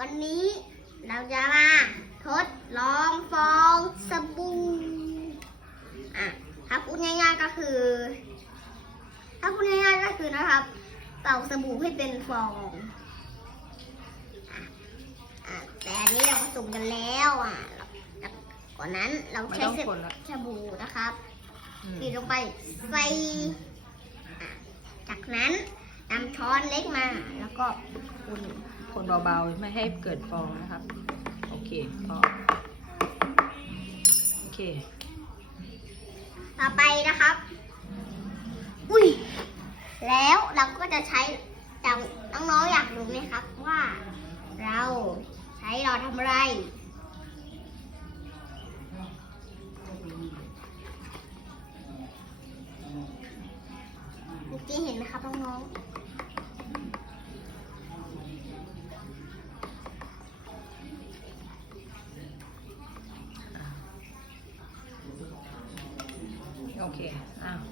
วันนี้เราจะมาทดลองฟองสบู่อะถ้าพูดง่ายๆก็คือ ถ้าพูดง่ายๆก็คือนะครับ เป่าสบู่ให้เป็นฟองอะอะแต่อันนี้เราผสมกันแล้วอะแล้วก่อนนั้นเราไม่ใช้ต้องคนละสบู่นะครับอืมบีบลงไปใส่อะจากนั้นนำช้อนเล็กมาแล้วก็อุ่น คนเบาๆ ไม่ให้เกิดฟองนะครับ โอเคพอโอเค ต่อไปนะครับ อุ้ย แล้วเราก็จะใช้แต่น้องๆอยากรู้ไหมครับว่าเราใช้เราทำอะไรเมื่อกี้เห็นไหมครับน้องโเคอ้าวๆ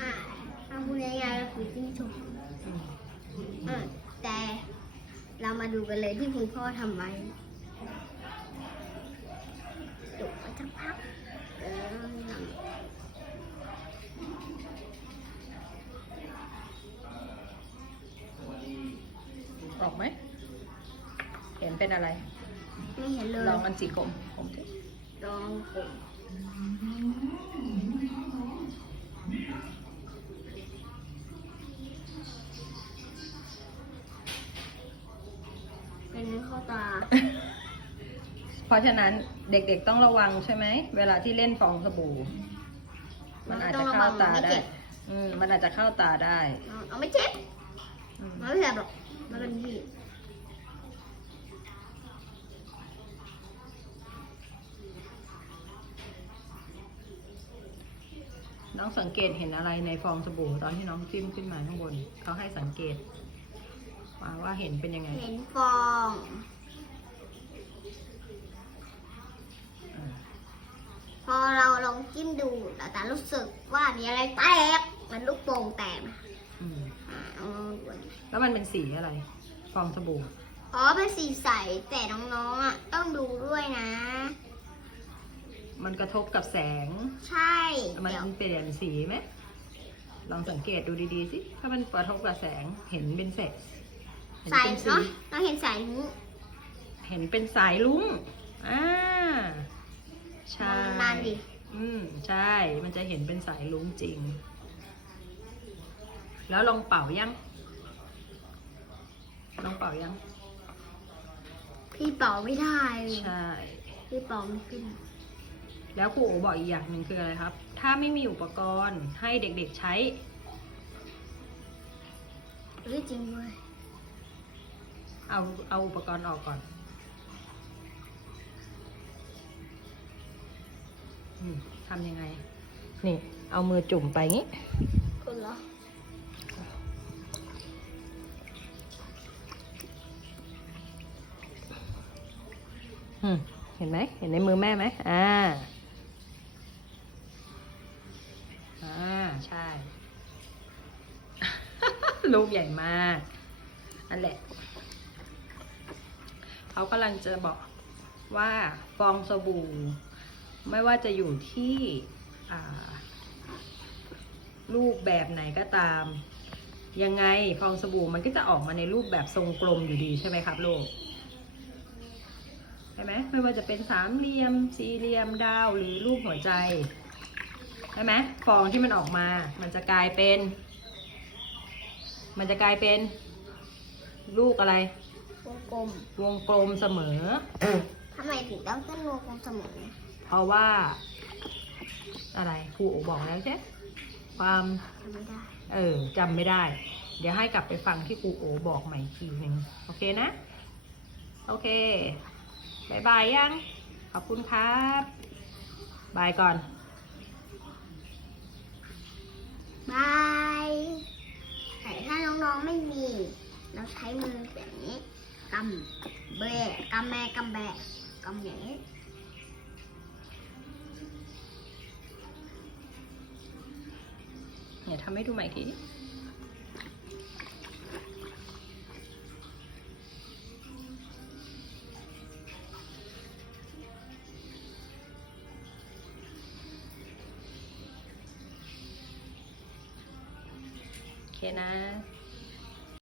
อะเอาพูดง่ายๆก็คือจิ้งจกอืมอะแต่เรามาดูกันเลยที่คุณพ่อทำไว้จุกมาสักพักเออออกไหม เห็นเป็นอะไร ไม่เห็นเลย ลองมันสีกลมผมสิ ลองกดเป็นเข้าตา เพราะฉะนั้นเด็กๆต้องระวังใช่ไหม เวลาที่เล่นฟองสบู่ มันอาจจะเข้าตาได้ อืมมันอาจจะเข้าตาได้ เอาเอาไม่เจ็บอืมมันไม่แสบหรอก มันเป็นที่ น้องสังเกตเห็นอะไรในฟองสบู่ตอนที่น้องจิ้มขึ้นมาข้างบน เขาให้สังเกตว่าว่าเห็นเป็นยังไง เห็นฟองอ่าพอเราลองจิ้มดูเราจะรู้สึกว่ามีอะไรแตกเหมันลูกโป่งแตกนะอืมอ่าเอาลองดูแล้วมันเป็นสีอะไร ฟองสบู่ อ๋อเป็นสีใสแต่น้องๆอะต้องดูด้วยนะ มันกระทบกับแสง ใช่มันเดี๋ยวเปลี่ยนสีไหมลองสังเกตดูดีๆสิถ้ามันกระทบกับแสงเห็นเป็นแสงเห็นใสเป็นสีเนาะเราเห็นใสนี้เห็นเป็นสายลุ้งอ่าใช่นานดิอืมใช่มันจะเห็นเป็นสายลุ้งจริง แล้วลองเป่ายังลองเป่ายังพี่เป่าไม่ได้ใช่ พี่เป่าไม่ขึ้น แล้วครูโอบอกอีกอย่างหนึ่งคืออะไรครับ ถ้าไม่มีอุปกรณ์ให้เด็กๆใช้ เฮ้ยจริงด้วยเอาเอาอุปกรณ์ออกก่อนอืมทำยังไง นี่ เอามือจุ่มไปงี้คุณเหรออืมเห็นไหม เห็นในมือแม่ไหมอ่า อ่า ใช่ ลูกใหญ่มากอันแหละ เขากำลังจะบอกว่าฟองสบู่ ไม่ว่าจะอยู่ที่รูปแบบไหนก็ตาม ยังไงฟองสบู่มันก็จะออกมาในรูปแบบทรงกลมอยู่ดีใช่ไหมครับลูกใช่ไหมไม่ว่าจะเป็นสามเหลี่ยม สี่เหลี่ยมดาวหรือรูปหัวใจ ใช่ไหมฟองที่มันออกมา มันจะกลายเป็น มันจะกลายเป็น ลูกอะไร วงกลมวงกลมเสมอ ทำไมถึงต้องเส้นวงกลมเสมอเพราะว่า อะไรครูโอบอกแล้วใช่ความ ทำไม่ได้ เออจำไม่ได้ เดี๋ยวให้กลับไปฟังที่ครูโอบอกใหม่อีกทีหนึ่งโอเคนะ โอเคบายบายยัง ขอบคุณครับ บายก่อน บายแต่ถ้าน้องๆไม่มี เราใช้มือแบบนี้กำเบะกำแม่กำแบะกำอย่างนี้เนี่ยทำให้ดูใหม่ที นะ